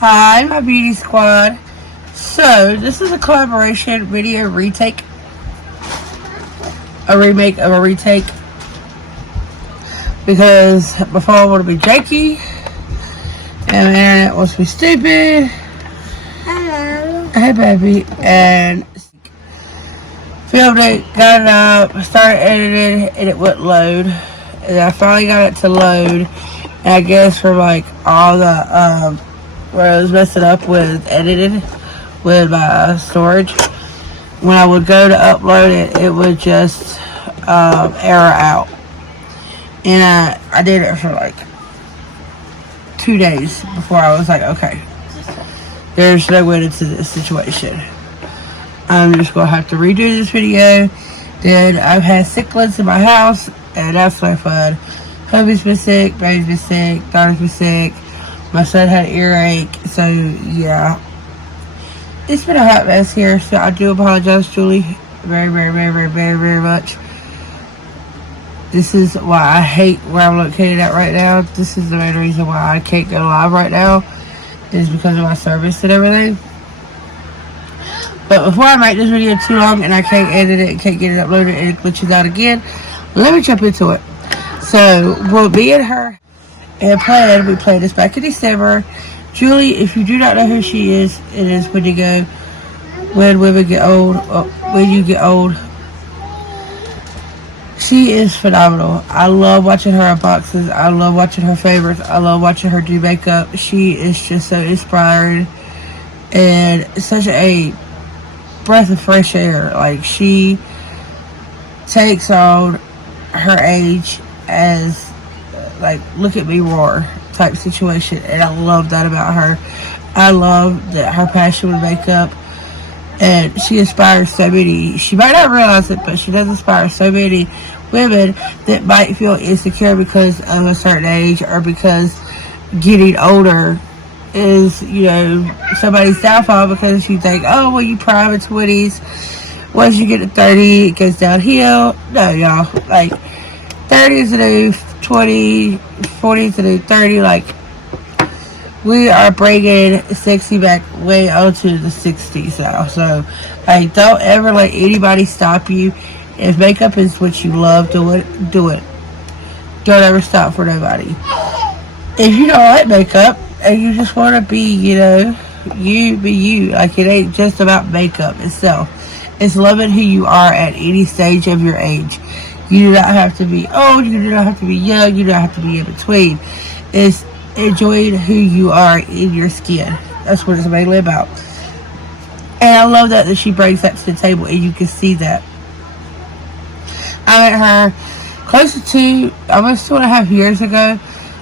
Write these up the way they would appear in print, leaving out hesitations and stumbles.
Hi, my beauty squad. So, this is a collaboration video retake. A remake of a retake. Because before I want to be janky. And the internet wants to be stupid. Hello. Hey, baby. And filmed it, got it up, started editing, and it wouldn't load. And I finally got it to load. And I guess for like all the, where I was messing up with editing with my storage, when I would go to upload it, it would just error out. And I did it for like 2 days before I was like, okay, there's no way into this situation. I'm just gonna have to redo this video. Then I've had cichlids in my house, and that's no fun. Hubby's been sick, baby's been sick, daughter's been sick. My son had an earache, so yeah. It's been a hot mess here, so I do apologize, Julie, very much. This is why I hate where I'm located at right now. This is the main reason why I can't go live right now, is because of my service and everything. But before I make this video too long and I can't edit it, can't get it uploaded, and it glitches out again, let me jump into it. So, we'll be in her and plan. We played this back in December. Julie, if you do not know who she is, it is WYGO, When Women Get Old, When You Get Old. She is phenomenal. I love watching her unboxes. I love watching her favorites. I love watching her do makeup. She is just so inspiring and such a breath of fresh air. Like, she takes on her age as, like, look at me roar type situation, and I love that about her. I love that her passion with makeup, and she inspires so many. She might not realize it, but she does inspire so many women that might feel insecure because of a certain age, or because getting older is, you know, somebody's downfall, because you think, oh, well, you prime in 20s, once you get to 30 it goes downhill. No, y'all, like, 30 is the new 20, 40 is the new 30. Like, we are bringing 60 back way onto the 60s now. So, like, don't ever let anybody stop you. If makeup is what you love, do it. Don't ever stop for nobody. If you don't like makeup and you just want to be, you know, you be you. Like, it ain't just about makeup itself. It's loving who you are at any stage of your age. You do not have to be old. You do not have to be young. You do not have to be in between. It's enjoying who you are in your skin. That's what it's mainly about. And I love that she brings that to the table, and you can see that. I met her close to almost 2.5 years ago.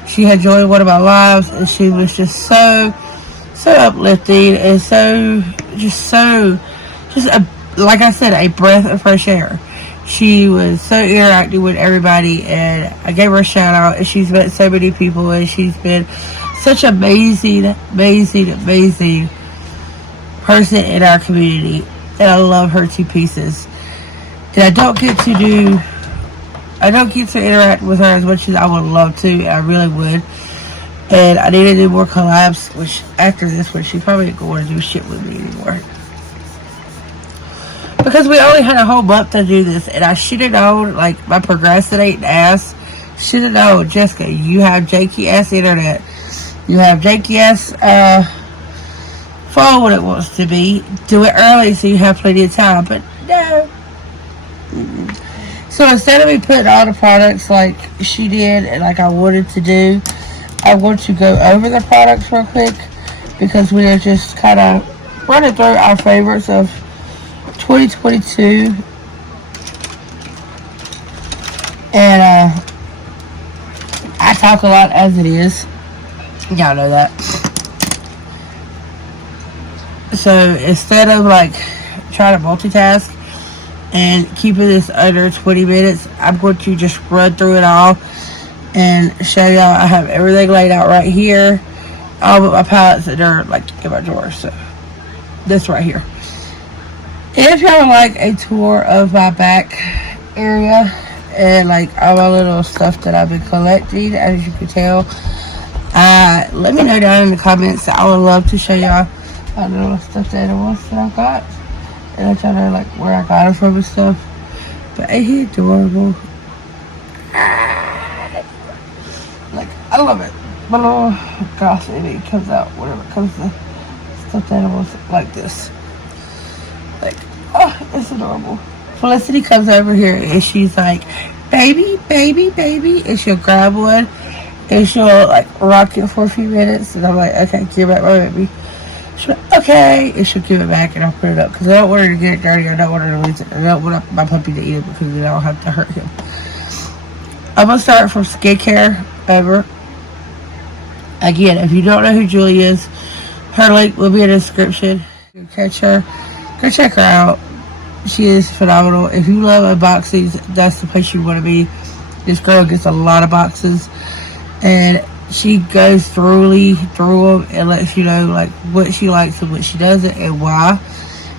She had joined one of my lives, and she was just so uplifting, and like I said, a breath of fresh air. She was so interactive with everybody, and I gave her a shout out, and she's met so many people, and she's been such an amazing person in our community, and I love her to pieces. And I don't get to interact with her as much as I would love to, and I really would. And I need to do more collabs, which after this one, she probably ain't going to do shit with me anymore. Because we only had a whole month to do this, and I should have known, like, my procrastinating ass should have known, Jessica, you have janky ass internet. You have janky ass phone when it wants to be. Do it early so you have plenty of time, but no. So instead of me putting all the products like she did and like I wanted to do, I want to go over the products real quick, because we are just kind of running through our favorites of 2022, and I talk a lot as it is, y'all know that. So instead of like trying to multitask and keeping this under 20 minutes, I'm going to just run through it all and show y'all. I have everything laid out right here, all but my palettes that are like in my drawer. So this right here. If y'all would like a tour of my back area and like all my little stuff that I've been collecting, as you can tell, Let me know down in the comments. I would love to show y'all my little stuffed animals that I've got. And let y'all know like where I got them from and stuff. But ain't he adorable? Like, I love it. My little gosh, it comes out whenever it comes to stuffed animals like this. Like, oh, it's adorable. Felicity comes over here and she's like, baby, baby, baby. And she'll grab one and she'll like rock it for a few minutes. And I'm like, okay, give back my baby. She'll be like, okay. And she'll give it back and I'll put it up. Because I don't want her to get it dirty. I don't want her to lose it. I don't want my puppy to eat it because then I'll have to hurt him. I'm going to start from skincare over. Again, if you don't know who Julie is, her link will be in the description. You can catch her. Go check her out. She is phenomenal. If you love unboxings, that's the place you want to be. This girl gets a lot of boxes. And she goes thoroughly through them and lets you know like what she likes and what she doesn't and why.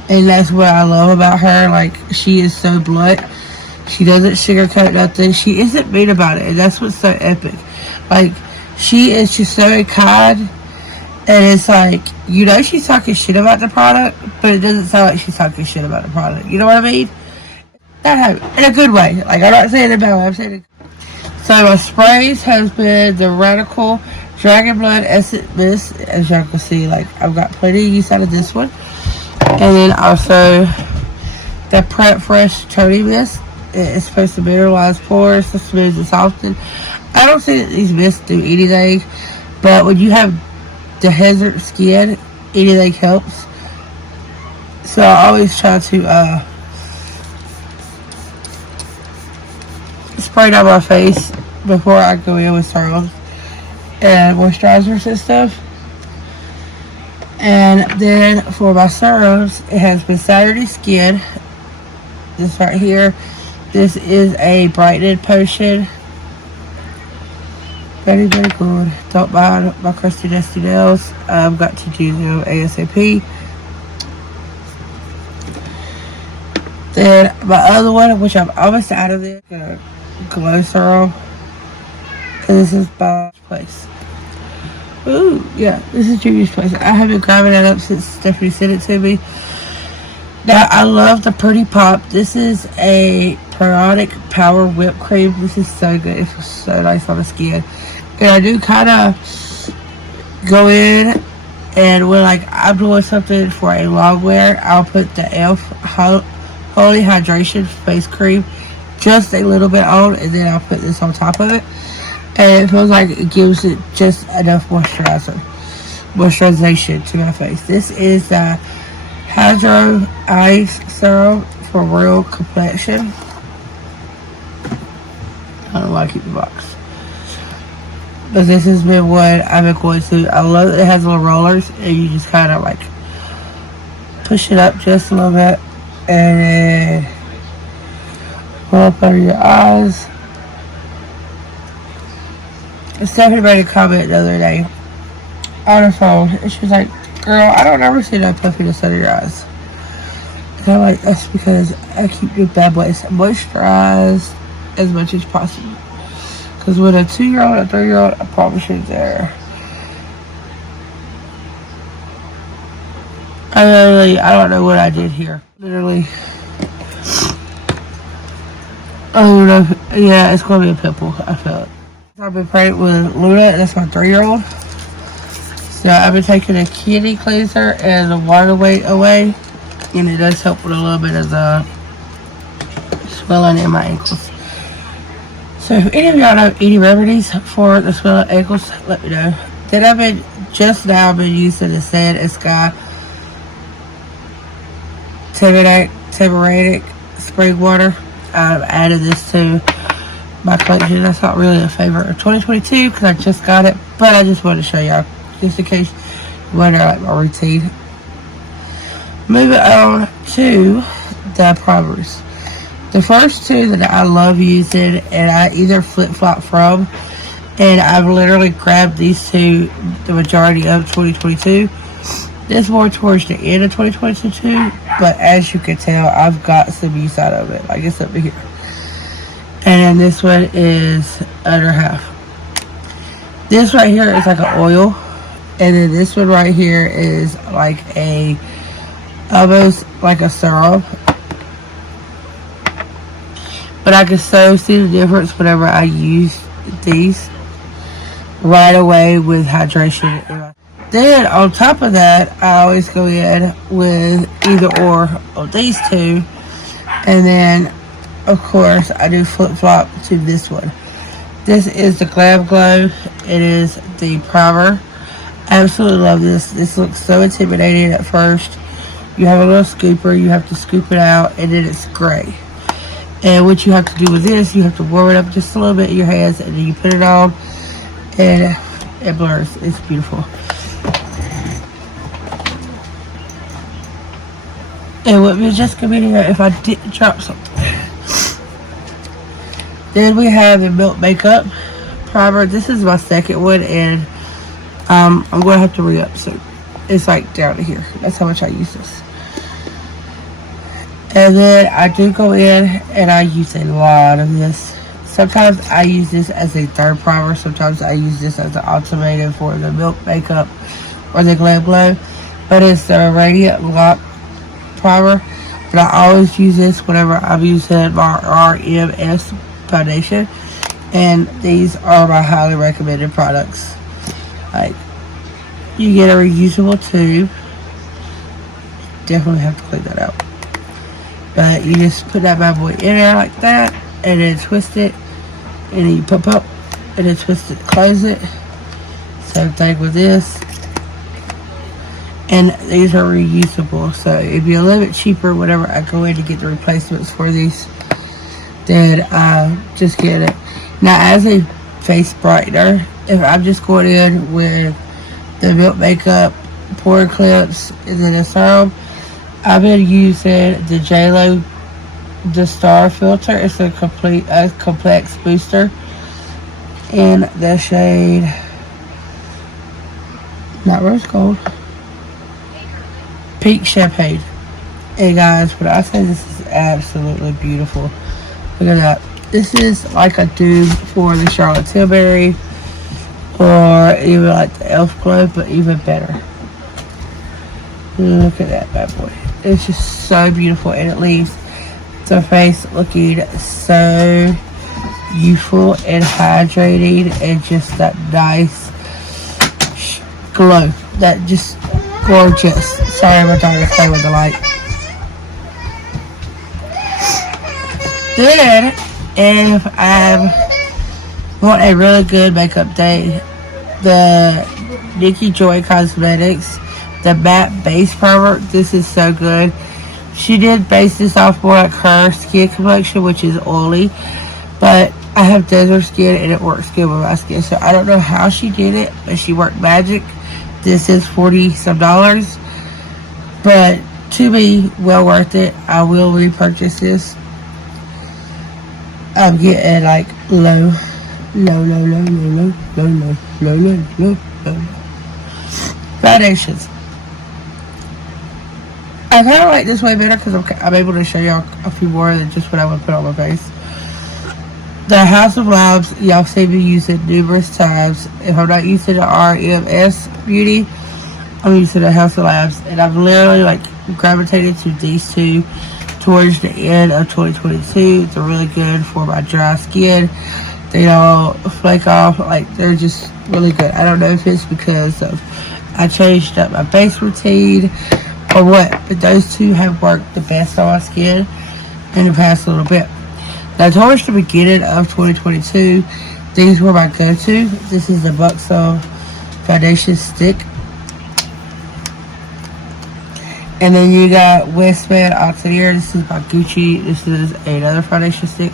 And that's what I love about her. Like, she is so blunt. She doesn't sugarcoat nothing. She isn't mean about it. And that's what's so epic. Like, she is just so kind. And it's like, you know she's talking shit about the product, but it doesn't sound like she's talking shit about the product. You know what I mean? In a good way. Like, I'm not saying it bad way. I'm saying it. So my sprays has been the Radical Dragon Blood Essence Mist. As y'all can see, like, I've got plenty of use out of this one. And then also the Prep Fresh Toning Mist. It's supposed to mineralize pores, to smooth and soften. I don't say that these mists do anything, but when you have desert skin, anything helps. So I always try to spray down my face before I go in with serums and moisturizers and stuff. And then for my serums, it has been Saturday Skin. This right here. This is a brightening potion. Very, very good. Don't mind my crusty, dusty nails. I've got to do them ASAP. Then my other one, which I'm almost out of this, glow serum. And this is by Place. Ooh, yeah, this is Judy's Place. I have been grabbing that up since Stephanie sent it to me. Now, I love the Pretty Pop. This is a probiotic power whipped cream. This is so good. It feels so nice on the skin. And I do kind of go in and when like I'm doing something for a long wear, I'll put the Elf Holy Hydration face cream just a little bit on, and then I'll put this on top of it. And it feels like it gives it just enough moisturization to my face. This is the Hydro Ice Serum for Real Complexion. I don't know why I keep the box. But this has been what I've been going to. I love that it has little rollers and you just kind of like push it up just a little bit and then pull up under your eyes. Stephanie made a comment the other day on her phone and she was like, girl, I don't ever see that puffiness under your eyes. And I'm like, that's because I keep your bad boys moisturized as much as possible. Because with a 2-year-old and a 3-year-old, I promise you there. I don't know what I did here. Literally. I don't know. Yeah, it's going to be a pimple. I feel it. I've been pregnant with Luna. That's my 3-year-old. So I've been taking a kidney cleanser and the water weight away. And it does help with a little bit of the swelling in my ankles. So if any of y'all know any remedies for the swelling ankles, let me know. Then I've been using the Sand and Sky Tamaranic spring water. I've added this to my collection. That's not really a favorite of 2022 because I just got it, but I just wanted to show y'all just in case you wonder like my routine. Moving on to the primers. The first two that I love using and I either flip-flop from, and I've literally grabbed these two the majority of 2022. This more towards the end of 2022, but as you can tell, I've got some use out of it. Like it's up here. And then this one is under half. This right here is like an oil, and then this one right here is like a, almost like a serum. But I can so see the difference whenever I use these right away with hydration. Then on top of that, I always go in with either or of these two. And then, of course, I do flip-flop to this one. This is the Collab Glow. It is the primer. I absolutely love this. This looks so intimidating at first. You have a little scooper. You have to scoop it out, and then it's gray. And what you have to do with this, you have to warm it up just a little bit in your hands, and then you put it on, and it blurs. It's beautiful. It would be just convenient if I didn't drop something. Then we have the Milk Makeup Primer. This is my second one, and I'm going to have to re-up soon. It's like down to here. That's how much I use this. And then I do go in and I use a lot of this. Sometimes I use this as a third primer. Sometimes I use this as an alternative for the Milk Makeup or the Glow. But it's the Radiant Lock Primer. But I always use this whenever I'm using my RMS foundation. And these are my highly recommended products. Like, you get a reusable tube. Definitely have to clean that out. But you just put that bad boy in there like that, and then twist it, and then you pop up, and then twist it, close it. Same thing with this. And these are reusable, so it'd be a little bit cheaper whenever I go in to get the replacements for these than just get it. Now, as a face brightener, if I'm just going in with the Milk Makeup pore clips and then a serum, I've been using the JLo the Star filter. It's a complex booster in the shade, not rose gold, Pink Champagne. And guys, when I say this is absolutely beautiful, look at that. This is like a dupe for the Charlotte Tilbury or even like the Elf Glow, but even better. Look at that bad boy. It's just so beautiful, and it leaves the face looking so youthful and hydrating, and just that nice glow. That just gorgeous. Sorry, my dog is playing with the light. Then, if I want a really good makeup day, the Nikki Joy Cosmetics, the matte base primer, this is so good. She did base this off more like her skin complexion, which is oily, but I have desert skin and it works good with my skin, so I don't know how she did it, but she worked magic. This is $40 some, but to me, well worth it. I will repurchase this. I'm getting like low foundations. I kind of like this way better because I'm able to show y'all a few more than just what I would put on my face. The House of Labs, y'all see me use it numerous times. If I'm not using the RMS Beauty, I'm using the House of Labs, and I've literally like gravitated to these two towards the end of 2022. They're really good for my dry skin. They don't flake off, like they're just really good. I don't know if it's because of I changed up my base routine or what, but those two have worked the best on my skin in the past little bit. Now, towards the beginning of 2022, these were my go-to. This is the Buxom Foundation Stick. And then you got Westman Atelier. This is by Gucci. This is another foundation stick.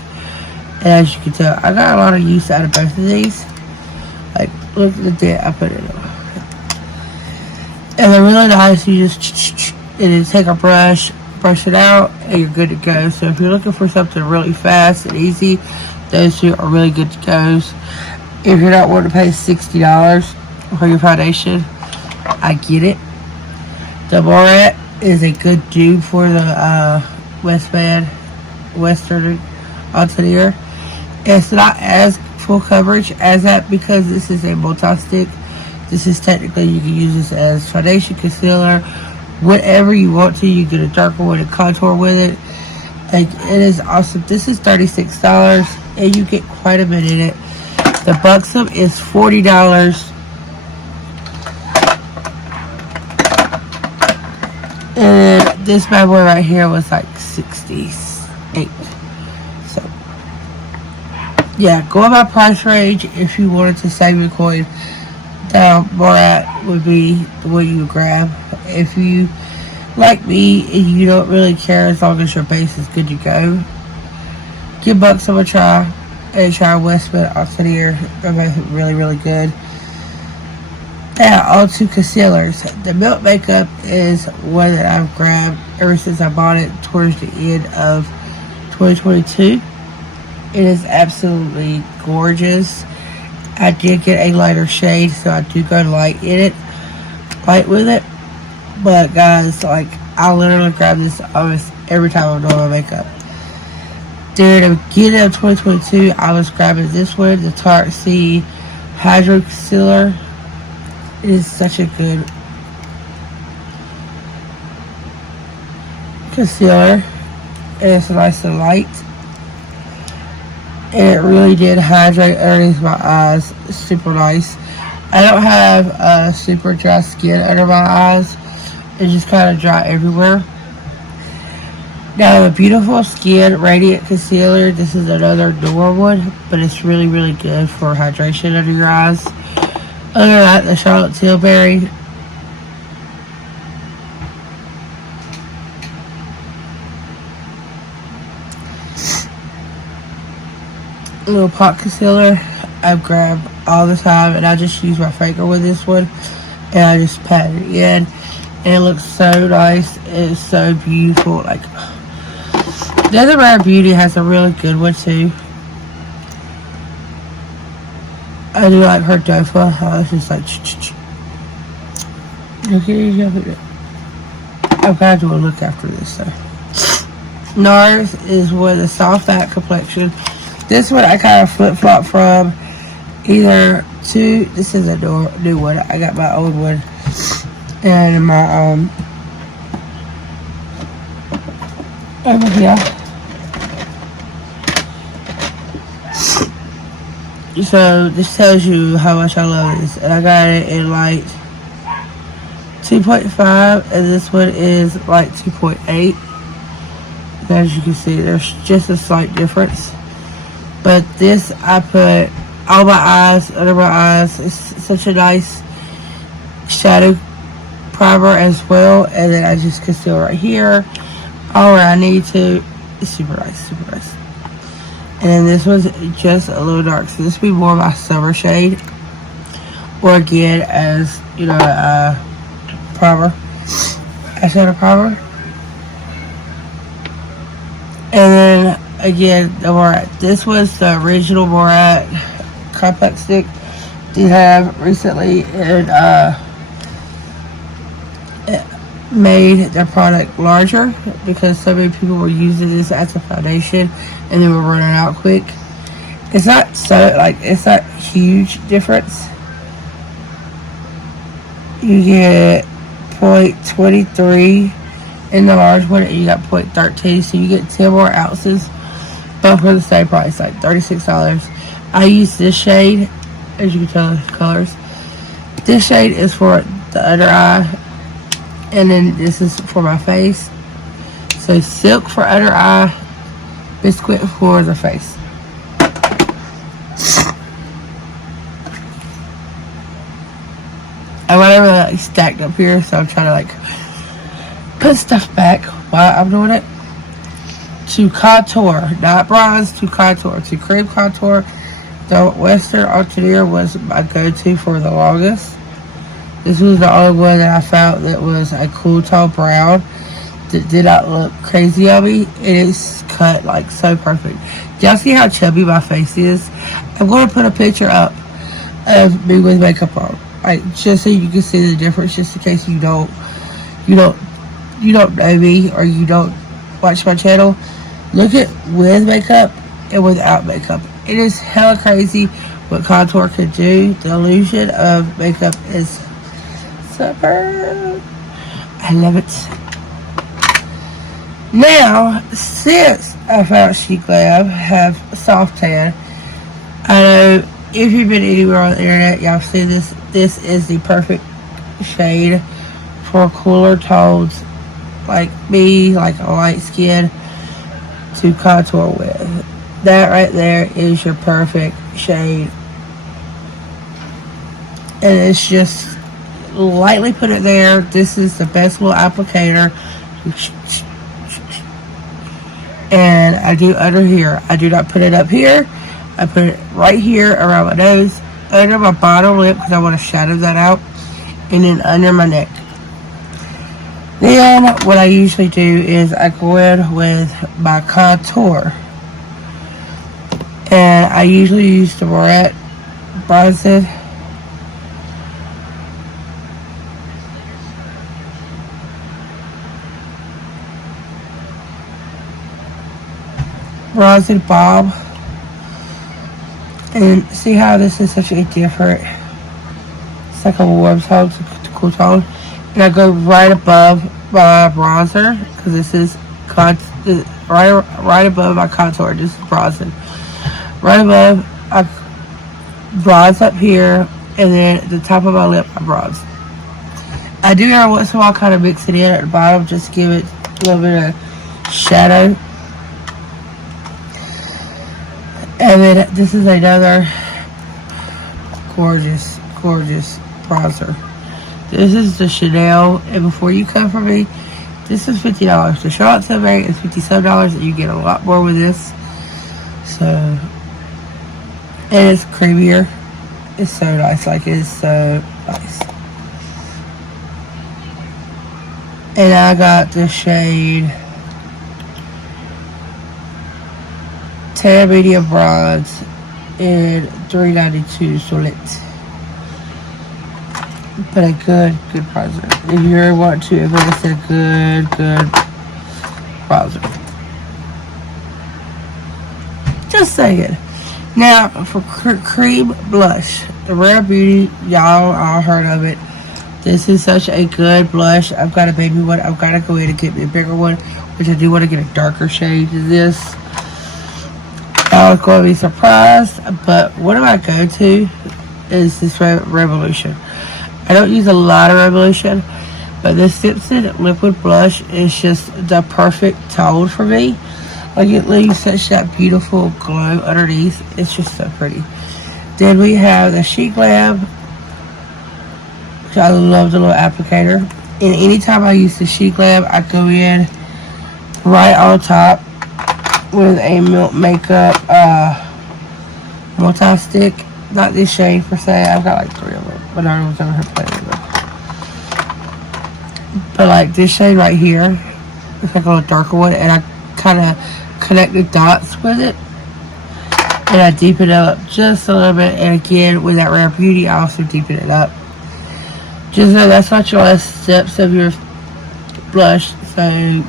And as you can tell, I got a lot of use out of both of these. Like, look at the dent I put it on. And they're really nice. You just and then take a brush it out, and you're good to go. So if you're looking for something really fast and easy, those two are really good to go. If you're not wanting to pay $60 for your foundation, I get it. The Moret is a good dupe for the Western Atelier. It's not as full coverage as that because this is a multi-stick. This is technically, you can use this as foundation, concealer, whatever you want to. You get a darker one and contour with it. Like, it is awesome. This is $36 and you get quite a bit in it. The Buxom is $40. And this bad boy right here was like $68. So, yeah, go on my price range if you wanted to save your coin. Down Borat would be the one you would grab. If you, like me, and you don't really care as long as your base is good to go, give Buxom a try and try Westman Altinier. They're both really, really good. Now, on to concealers. The Milk Makeup is one that I've grabbed ever since I bought it towards the end of 2022. It is absolutely gorgeous. I did get a lighter shade, so I do go light with it. But guys, like, I literally grab this almost every time I'm doing my makeup. During the beginning of 2022, I was grabbing this one, the Tarte C Hydro Concealer. It is such a good concealer. It's nice and light. And it really did hydrate underneath my eyes. Super nice. I don't have super dry skin under my eyes. It's just kind of dry everywhere. Now, the Beautiful Skin Radiant Concealer. This is another newer one, but it's really, really good for hydration under your eyes. Other than that, the Charlotte Tilbury. Little pot concealer I grab all the time, and I just use my finger with this one, and I just pat it in, and it looks so nice. It's so beautiful. Like, the other Rare Beauty has a really good one too. I do like her Dofa. It's just like, I've got to do a look after this though. NARS is with a soft matte complexion. This one I kind of flip-flop from either to, this is a new one. I got my old one and my, over here. So this tells you how much I love this. And I got it in light 2.5 and this one is light 2.8. As you can see, there's just a slight difference. But this I put on my eyes, under my eyes. It's such a nice shadow primer as well. And then I just conceal right here, all where I need to. It's super nice, super nice. And then this one's just a little dark, so this will be more my summer shade. Or again, as you know, primer, eyeshadow primer. And then again, the Morat. This was the original Morat compact stick they have recently, and made their product larger because so many people were using this as a foundation and they were running out quick. It's not so, like, it's not huge difference. You get 0.23 in the large one and you got 0.13, so you get 10 more ounces, but for the same price, like $36. I use this shade, as you can tell the colors. This shade is for the under eye, and then this is for my face. So Silk for under eye, Biscuit for the face. I want everything like stacked up here, so I'm trying to like put stuff back while I'm doing it. To contour, not bronze, to contour, to cream contour. The Western Altinier was my go-to for the longest. This was the only one that I found that was a cool tone brown that did not look crazy on me. It is cut like so perfect. Y'all see how chubby my face is? I'm going to put a picture up of me with makeup on, like, just so you can see the difference, just in case you don't know me or you don't watch my channel. Look at with makeup and without makeup. It is hella crazy what contour can do. The illusion of makeup is superb. I love it. Now, since I found Chic Lab have soft tan, I know if you've been anywhere on the internet, y'all see this. This is the perfect shade for cooler tones like me, like a light skin, to contour with. That right there is your perfect shade. And it's just lightly put it there. This is the best little applicator. And I do under here. I do not put it up here. I put it right here around my nose, under my bottom lip because I want to shadow that out, and then under my neck. Then what I usually do is I go in with my contour. And I usually use the Moret bronzer. Bronzer Balm. And see how this is such a different, it's like a warm tone, it's a cool tone. And I go right above my bronzer, because this is right above my contour, just bronzing. Right above, I bronze up here, and then at the top of my lip, I bronze. I do every once in a while kind of mix it in at the bottom, just to give it a little bit of shadow. And then this is another gorgeous, gorgeous bronzer. This is the Chanel, and before you come for me, this is $50. The Charlotte Tilbury is $57, and you get a lot more with this. So, and it's creamier. It's so nice, like it is so nice. And I got the shade Tan Medium Bronze in $3.92 Solid. But a good bronzer. If you ever want to invest in a good bronzer. Just saying. Now, for cream blush. The Rare Beauty, y'all all heard of it. This is such a good blush. I've got a baby one. I've got to go in and get me a bigger one, which I do want to get a darker shade than this. I was going to be surprised, but one of my go-to is this Revolution. I don't use a lot of Revolution, but this Simpson liquid blush is just the perfect tone for me. Like, it leaves such that beautiful glow underneath. It's just so pretty. Then we have the Chic Lab, which I love the little applicator. And anytime I use the Chic Lab, I go in right on top with a Milk Makeup multi-stick. Not this shade per se. I've got like 3 of them. But I was over here playing with them. But like this shade right here, it's like a little darker one, and I kind of connect the dots with it. And I deepen it up just a little bit. And again, with that Rare Beauty, I also deepen it up. Just so that's not your last steps of your blush. So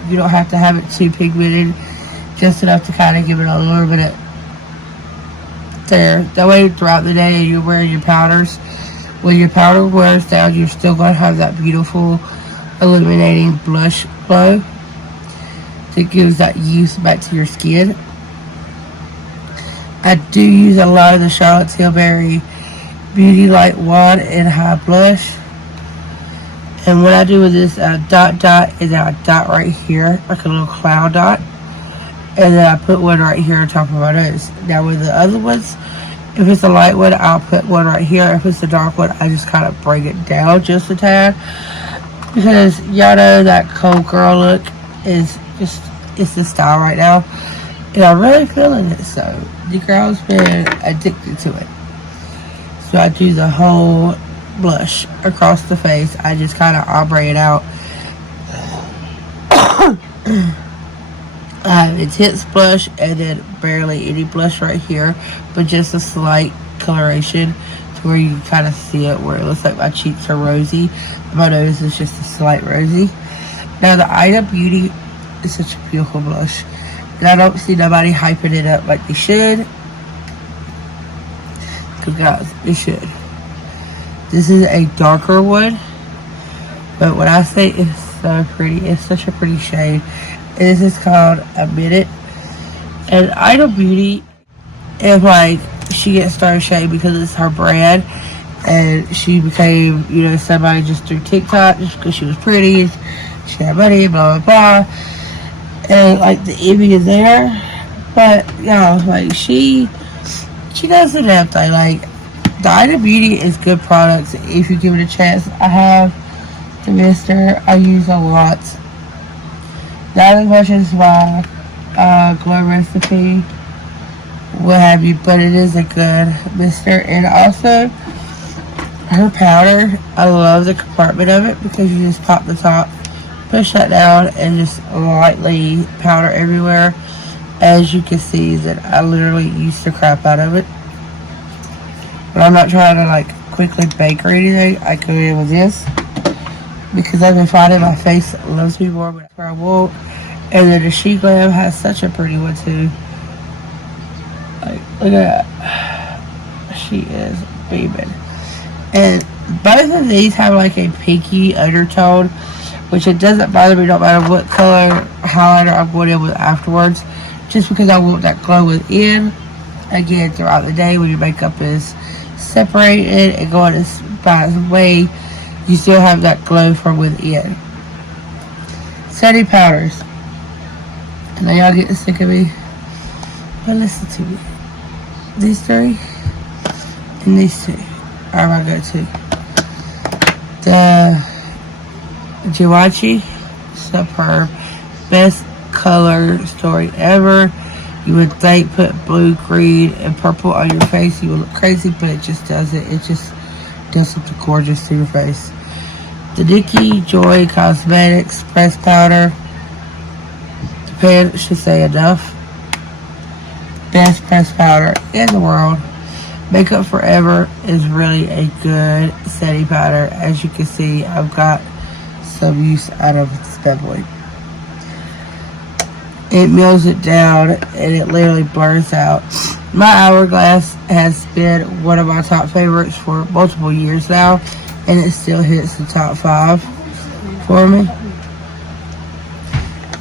you don't have to have it too pigmented. Just enough to kind of give it a little bit of there. That way throughout the day you're wearing your powders. When your powder wears down, you're still going to have that beautiful illuminating blush glow that gives that youth back to your skin. I do use a lot of the Charlotte Tilbury Beauty Light Wand and High Blush. And what I do with this dot is a dot right here, like a little cloud dot. And then I put one right here on top of my nose. Now with the other ones, if it's a light one, I'll put one right here. If it's a dark one, I just kind of bring it down just a tad. Because y'all know that cold girl look is just, it's the style right now. And I'm really feeling it. So the girl's been addicted to it. So I do the whole blush across the face. I just kind of ombre it out. Intense blush and then barely any blush right here, but just a slight coloration to where you can kind of see it, where it looks like my cheeks are rosy. My nose is just a slight rosy. Now the Ida Beauty is such a beautiful blush, and I don't see nobody hyping it up like they should. because guys, it should. This is a darker wood, but when I say it's so pretty, it's such a pretty shade. This is called A Minute. And Idol Beauty is like, she gets started shade because it's her brand. And she became, somebody just through TikTok just because she was pretty. She had money, blah, blah, blah. And like the image is there. But, like she does the damn thing. Like, the Idol Beauty is good products if you give it a chance. I have the mister I use a lot. Not as much as my glow recipe, what have you, but it is a good mister. And also, her powder, I love the compartment of it because you just pop the top, push that down, and just lightly powder everywhere. As you can see, that I literally used the crap out of it. But I'm not trying to like quickly bake or anything. I go in with this because I've been finding my face loves me more when I won't. And then the She Glam has such a pretty one too. Like, look at that. She is beaming. And both of these have like a pinky undertone, which it doesn't bother me no matter what color highlighter I'm going in with afterwards. Just because I want that glow within. Again, throughout the day when your makeup is separated and going by its way, you still have that glow from within. Setting powders. I know y'all getting sick of me, but listen to me. These three and these two are my go-to. The Givenchy, superb. Best color story ever. You would think put blue, green, and purple on your face, you would look crazy, but it just doesn't. It just does something gorgeous to your face. The Nikki Joy Cosmetics press powder. The pen should say enough. Best press powder in the world. Makeup Forever is really a good setting powder. As you can see, I've got some use out of this bad boy. It mills it down and it literally blurs out. My Hourglass has been one of my top favorites for multiple years now, and it still hits the top 5 for me.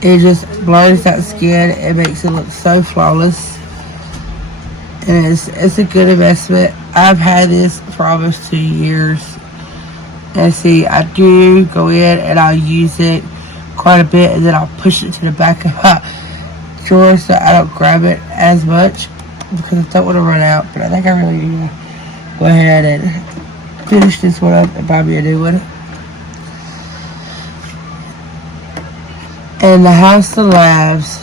It just blurs that skin. It makes it look so flawless. And it's a good investment. I've had this for almost 2 years. And see, I do go in and I'll use it quite a bit, and then I'll push it to the back of my drawer so I don't grab it as much because I don't want to run out. But I think I really need to go ahead and finish this one up and buy me a new one. And the House of Labs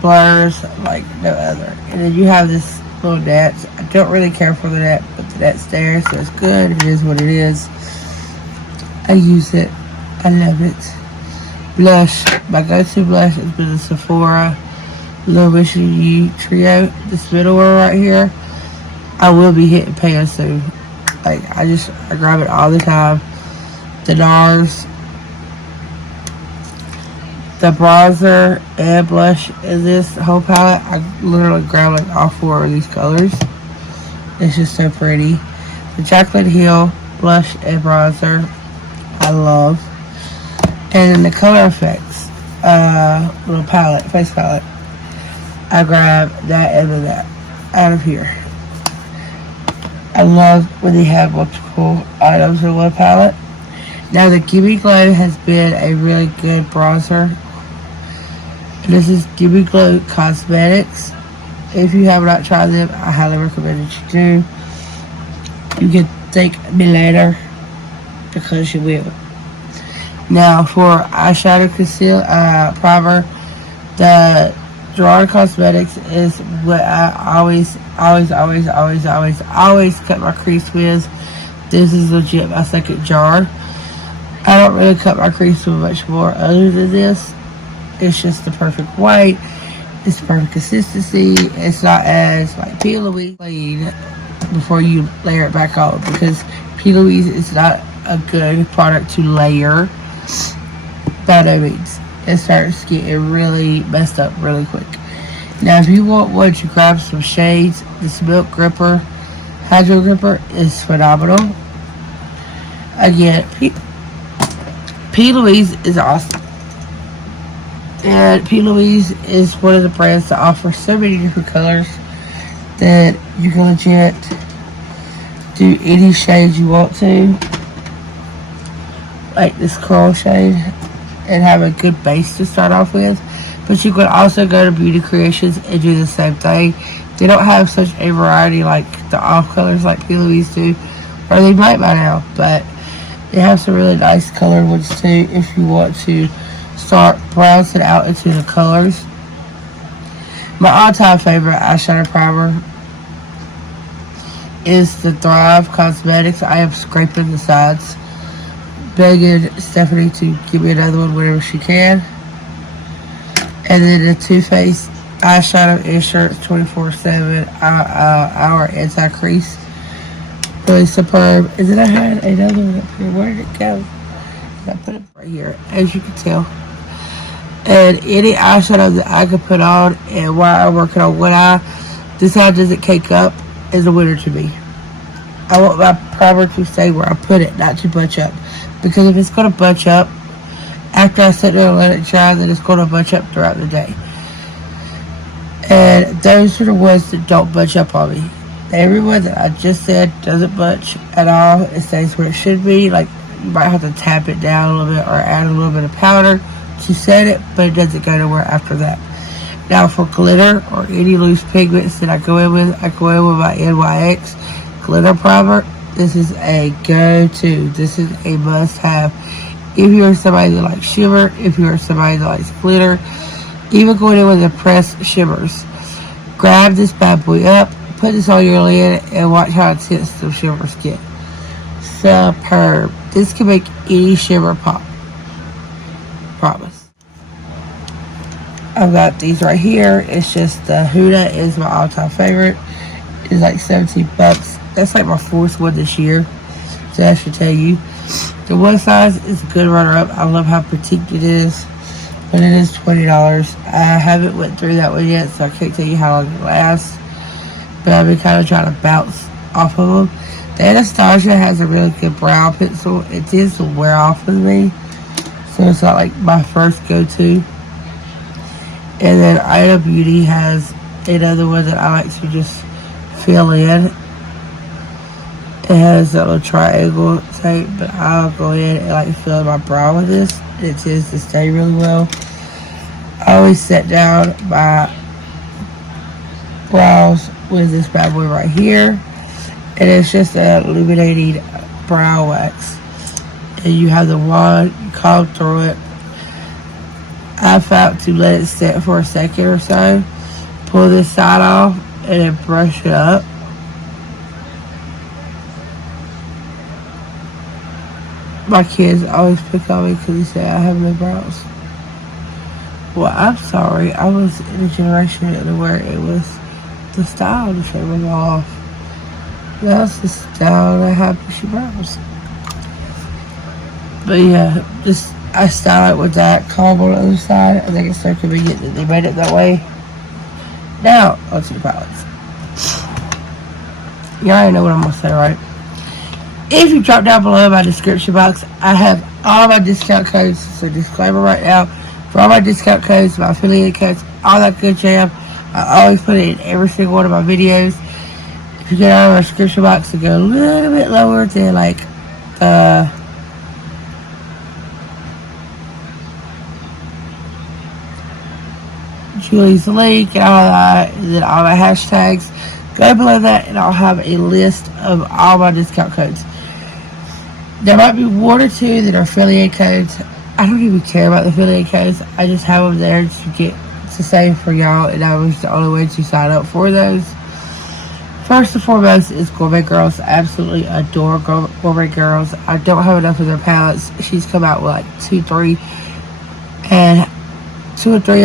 blurs like no other. And then you have this little net. I don't really care for the net, but the net's there, so it's good. It is what it is. I use it. I love it. Blush. My go-to blush has been the Sephora Little Wishy You Trio. This middle one right here. I will be hitting pan soon. Like, I grab it all the time. The NARS. The bronzer and blush in this whole palette. I literally grab like all 4 of these colors. It's just so pretty. The Jaclyn Hill blush and bronzer. I love. And then the Color Effects little palette, face palette. I grab that and then that out of here. I love when they have multiple items in one palette. Now the Gimme Glow has been a really good bronzer. This is Gimme Glow Cosmetics. If you have not tried them, I highly recommend that you do. You can thank me later because you will. Now for eyeshadow conceal primer, the Gerard Cosmetics is what I always cut my crease with. This is legit my second jar. I don't really cut my crease with much more other than this. It's just the perfect white. It's the perfect consistency. It's not as like P. Louise clean before you layer it back on, because P. Louise is not a good product to layer. By no means. It starts getting really messed up really quick. Now if you want one to grab some shades, this Milk Gripper Hydro Gripper is phenomenal. Again, P. Louise is awesome. And P. Louise is one of the brands that offers so many different colors that you can legit do any shade you want to. Like this coral shade. And have a good base to start off with. But you can also go to Beauty Creations and do the same thing. They don't have such a variety like the off colors like P. Louise do. Or they might by now. But they have some really nice colored ones too if you want to start browsing out into the colors. My all-time favorite eyeshadow primer is the Thrive Cosmetics. I am scraping the sides, begging Stephanie to give me another one whenever she can. And then the Too Faced Eyeshadow Insurance 24/7 Hour Anti-Crease. Really superb. And then I had another one up here. Where did it go? I put it right here, as you can tell. And any eyeshadow that I can put on and while I'm working on one eye, this eye doesn't cake up, is a winner to me. I want my primer to stay where I put it, not to bunch up. Because if it's going to bunch up, after I sit there and let it dry, then it's going to bunch up throughout the day. And those are the ones that don't bunch up on me. Everyone that I just said doesn't bunch at all. It stays where it should be. Like, you might have to tap it down a little bit or add a little bit of powder to set it, but it doesn't go nowhere after that. Now for glitter or any loose pigments that I go in with my NYX glitter primer. This is a go-to. This is a must-have. If you're somebody that likes shimmer, if you're somebody that likes glitter, even going in with the pressed shimmers, grab this bad boy up, put this on your lid, and watch how intense the shimmers get. Superb. This can make any shimmer pop. Promise. I've got these right here. It's just the Huda is my all-time favorite. It's like 17 bucks. That's like my fourth one this year. So I should tell you. The one size is a good runner-up. I love how petite it is. But it is $20. I haven't went through that one yet, so I can't tell you how long it lasts. But I've been kind of trying to bounce off of them. The Anastasia has a really good brow pencil. It tends to wear off with me. So it's not like my first go-to. And then Ida Beauty has another one that I like to just fill in. It has that little triangle type, but I'll go in and like fill in my brow with this. It tends to stay really well. I always set down my brows with this bad boy right here. And it's just an illuminating brow wax. And you have the wand, you comb through it. I found to let it sit for a second or so. Pull this side off and then brush it up. My kids always pick on me because they say I have no brows. Well, I'm sorry. I was in a generation where it was the style to shave them off. Now it's the style to have bushy brows. But yeah, just I style it with that comb on the other side. I think it's so convenient that they made it that way. Now, onto the palettes. You already know what I'm going to say, right? If you drop down below in my description box, I have all my discount codes. So disclaimer right now, for all my discount codes, my affiliate codes, all that good jam, I always put it in every single one of my videos. If you get out of my description box and go a little bit lower to like the Julie's link and all that, and then all my hashtags, go below that and I'll have a list of all my discount codes. There might be one or two that are affiliate codes. I don't even care about the affiliate codes. I just have them there to get to save for y'all, and that was the only way to sign up for those. First and foremost is Gourmet Girls. I absolutely adore Gourmet Girls. I don't have enough of their palettes. She's come out with like 2 or 3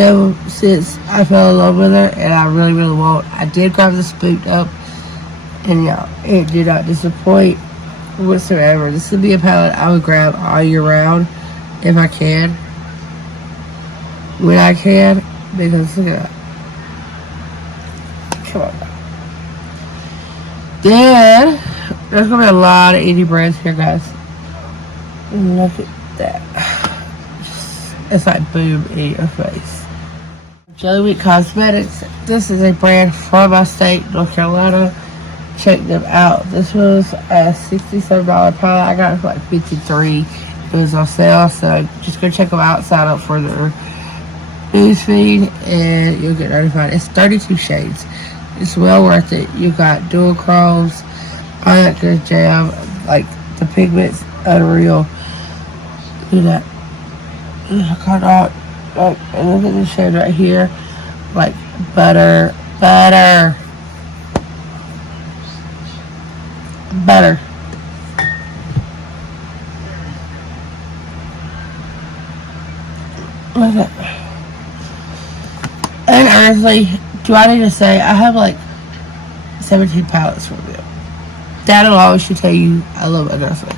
of them since I fell in love with her, and I really, really won't. I did grab the Spooked Up, and yeah, it did not disappoint whatsoever. This would be a palette I would grab all year round if I can. When I can, because look at that. Come on now. Then, there's going to be a lot of indie brands here, guys. Look at that. It's like boom in your face. Jelly Wheat Cosmetics. This is a brand from my state, North Carolina. Check them out. This was a $67 palette. I got it for like $53. It was on sale, so just go check them out. Sign up for their news feed, and you'll get notified. It's 32 shades. It's well worth it. You got dual chromes, all that good jam. Like the pigments, unreal. Look at that. Like, and look at this shade right here. Like butter. Look at that. And honestly, do I need to say, I have like 17 palettes from them. That alone should tell you I love Unearthly.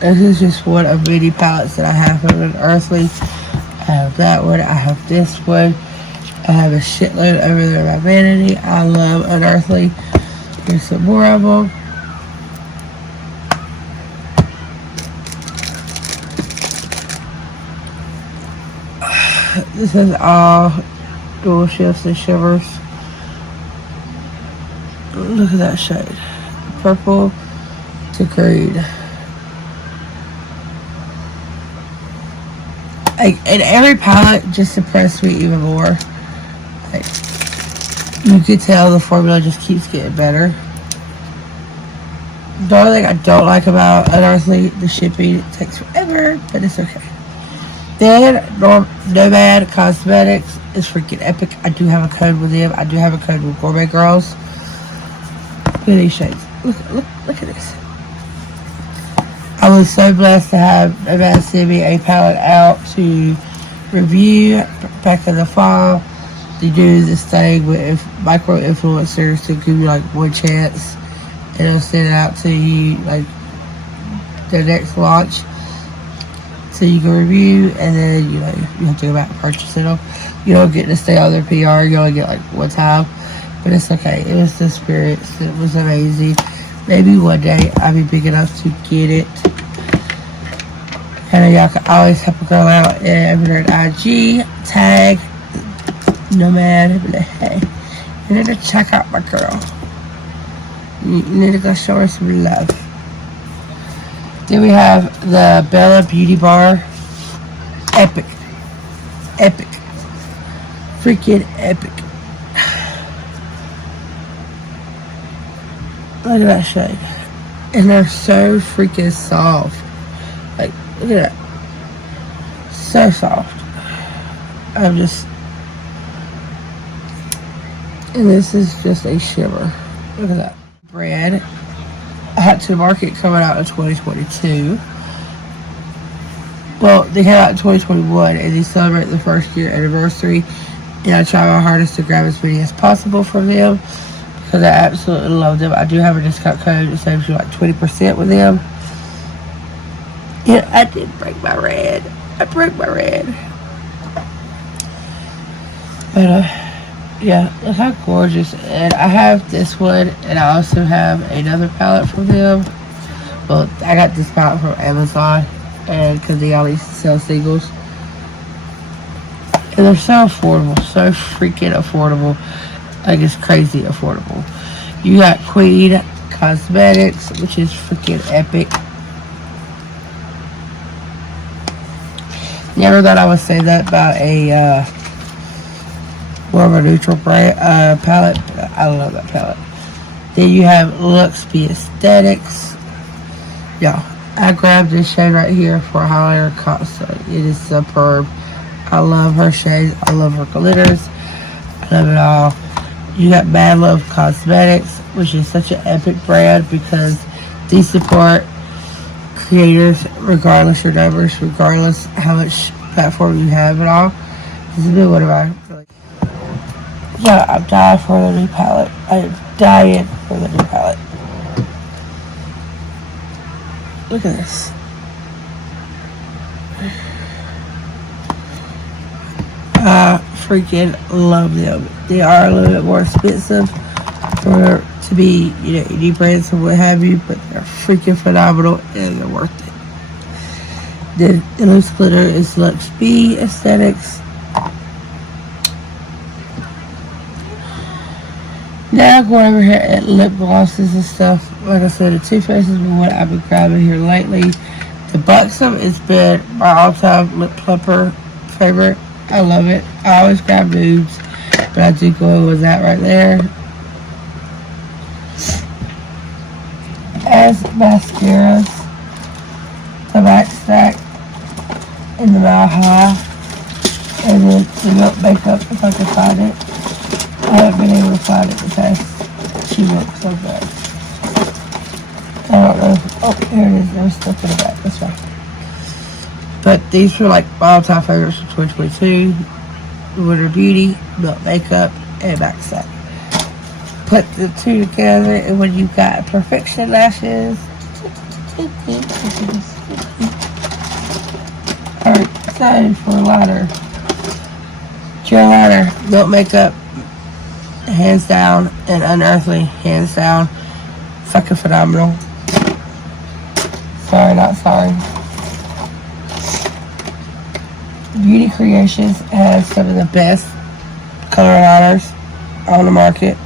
This is just one of many palettes that I have from Unearthly. I have that one. I have this one. I have a shitload over there by Vanity. I love Unearthly. Here's some more of them. This is all dual shifts and shivers. Look at that shade. Purple to green. Like, and every palette just impressed me even more. Like, you could tell the formula just keeps getting better. The only thing I don't like about Unearthly, the shipping, it takes forever, but it's okay. Then, Nomad Cosmetics is freaking epic. I do have a code with them. I do have a code with Gourmet Girls. Look at these shades. Look at this. I was so blessed to have Nomad send me a palette out to review back in the fall. They do this thing with micro influencers to give you like one chance, and it'll send it out to you like the next launch. So you can review, and then you have to go back and purchase it. You don't get to stay on their PR. You only get like one time, but it's okay. It was the experience. It was amazing. Maybe one day I'll be big enough to get it. And y'all can always help a girl out and over at IG tag Nomad. Hey, you need to check out my girl. You need to go show her some love. Then we have the Bella Beauty Bar. Epic. Freaking epic. Look at that shade. And they're so freaking soft. Like, look at that. So soft. And this is just a shimmer. Look at that. Brand. Hot to Market coming out in 2022. Well, they came out in 2021 and they celebrate the first year anniversary. And I try my hardest to grab as many as possible from them because I absolutely love them. I do have a discount code that saves you like 20% with them. Yeah, I did break my red. I broke my red. But yeah, look how gorgeous. And I have this one, and I also have another palette from them. Well, I got this palette from Amazon, and because they always sell singles. And they're so affordable, so freaking affordable. Like, it's crazy affordable. You got Queen Cosmetics, which is freaking epic. Never thought I would say that about a more of a neutral brand palette, but I love that palette. Then you have Lux Be Aesthetics. Yeah, I grabbed this shade right here for a highlighter constantly. It is superb. I love her shades. I love her glitters. I love it all. You got Mad Love Cosmetics, which is such an epic brand because they support creators regardless your numbers, regardless how much platform you have and all. This has been one of my yeah, I'm dying for the new palette. I am dying for the new palette. Look at this. I freaking love them. They are a little bit more expensive for to be, indie brands and what have you, but they're freaking phenomenal and they're worth it. The loose glitter is Lux B Aesthetics. Now going over here at lip glosses and stuff. Like I said, the Too Faced has been what I've been grabbing here lately. The Buxom has been my all-time lip plumper favorite. I love it. I always grab nudes, but I do go with that right there. As mascaras, the Max Stack in the Mile High, and then the Milk Makeup if I can find it. I haven't been able to find it the past 2 months so bad. I don't know. Oh, here it is. There's stuff in the back. That's right. But these were like my all-time favorites for 2022. Winter Beauty, Milk Makeup, and Max Stack. Put the two together, and when you got Perfection lashes, are excited for a liner. Gel liner, Milk Makeup, hands down, and Unearthly, hands down. Fucking phenomenal. Sorry, not sorry. Beauty Creations has some of the best color liners on the market.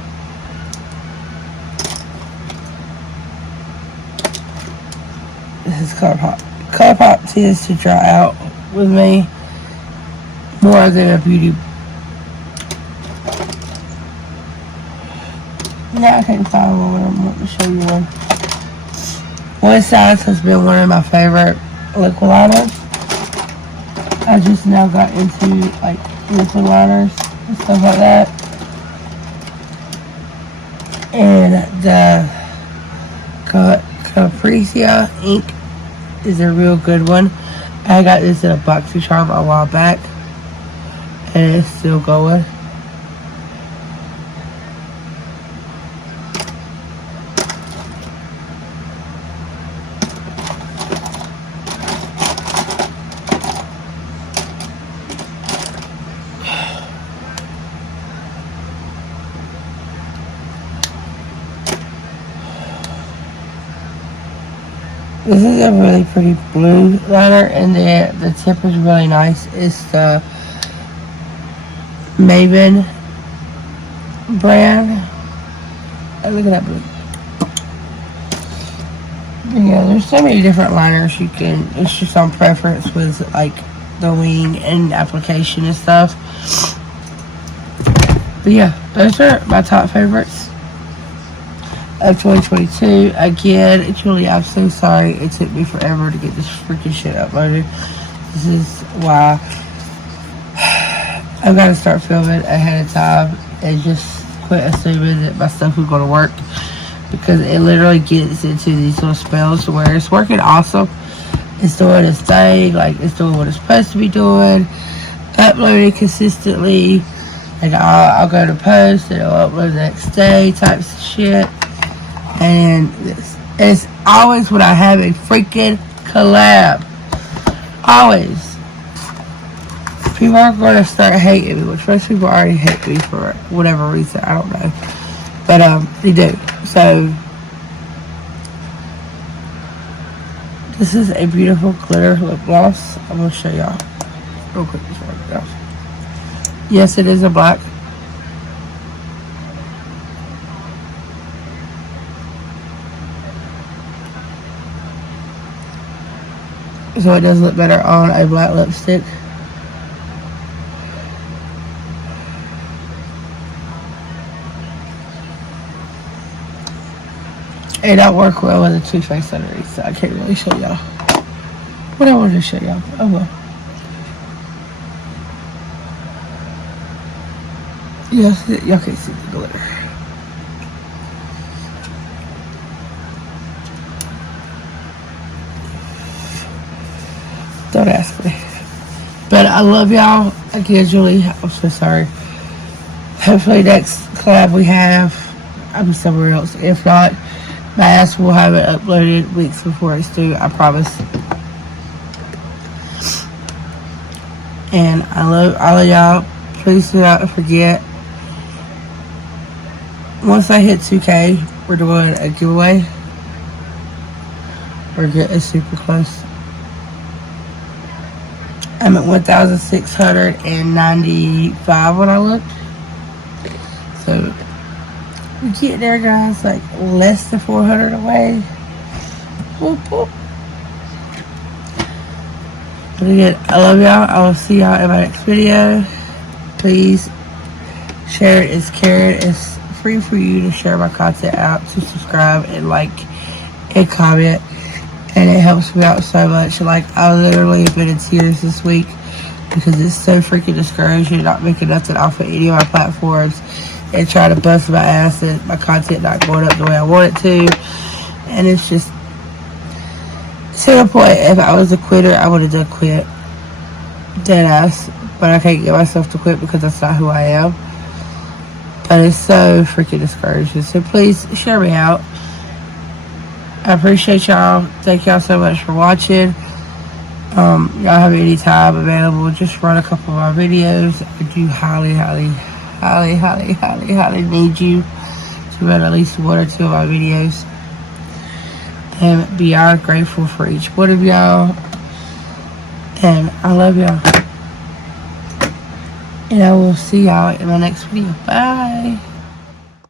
This is ColourPop. ColourPop tends to dry out with me more than a beauty. Now I can't find one. I'm going to show you one. One Size has been one of my favorite liquid liners. I just now got into like liquid liners and stuff like that. And the Capricia ink is a real good one. I got this in a boxy charm a while back, and it's still going. This is a really pretty blue liner, and the tip is really nice. It's the Maven brand. Oh, look at that blue. But yeah, there's so many different liners you can. It's just on preference with like the wing and application and stuff. But yeah, those are my top favorites of 2022. Again, Julie, I'm so sorry it took me forever to get this freaking shit uploaded. This is why I've got to start filming ahead of time and just quit assuming that my stuff is going to work, because it literally gets into these little spells where it's working awesome. It's doing its thing, like it's doing what it's supposed to be doing, uploading consistently, and I'll go to post and I'll upload the next day types of shit. And it's always when I have a freaking collab. Always. People are going to start hating me, which most people already hate me for whatever reason. I don't know. But, they do. So, this is a beautiful glitter lip gloss. I'm going to show y'all real quick before I go. Yes, it is a black. So it does look better on a black lipstick. It don't work well with a Too Faced underneath, so I can't really show y'all. But I wanted to show y'all. Oh well. Yes, y'all can't see the glitter. Don't ask me. But I love y'all. Again, Julie, I'm so sorry. Hopefully next collab we have, I'll be somewhere else. If not, my ass will have it uploaded weeks before it's due, I promise. And I love all of y'all. Please do not forget, once I hit 2K, we're doing a giveaway. We're getting super close. I'm at 1,695 when I looked. So we get there, guys. Like less than 400 away. Whoop, whoop. But again, I love y'all. I will see y'all in my next video. Please share it. It's caring. It's free for you to share my content out, to subscribe and like and comment. And it helps me out so much. Like, I literally have been in tears this week because it's so freaking discouraging not making nothing off of any of my platforms and trying to bust my ass and my content not going up the way I want it to. And it's just, to the point, if I was a quitter, I would have done quit. Dead ass. But I can't get myself to quit because that's not who I am. But it's so freaking discouraging. So please, share me out. I appreciate y'all. Thank y'all so much for watching. Y'all have any time available, just run a couple of my videos. I do highly need you to run at least 1 or 2 of my videos. And beyond grateful for each one of y'all. And I love y'all. And I will see y'all in my next video. Bye.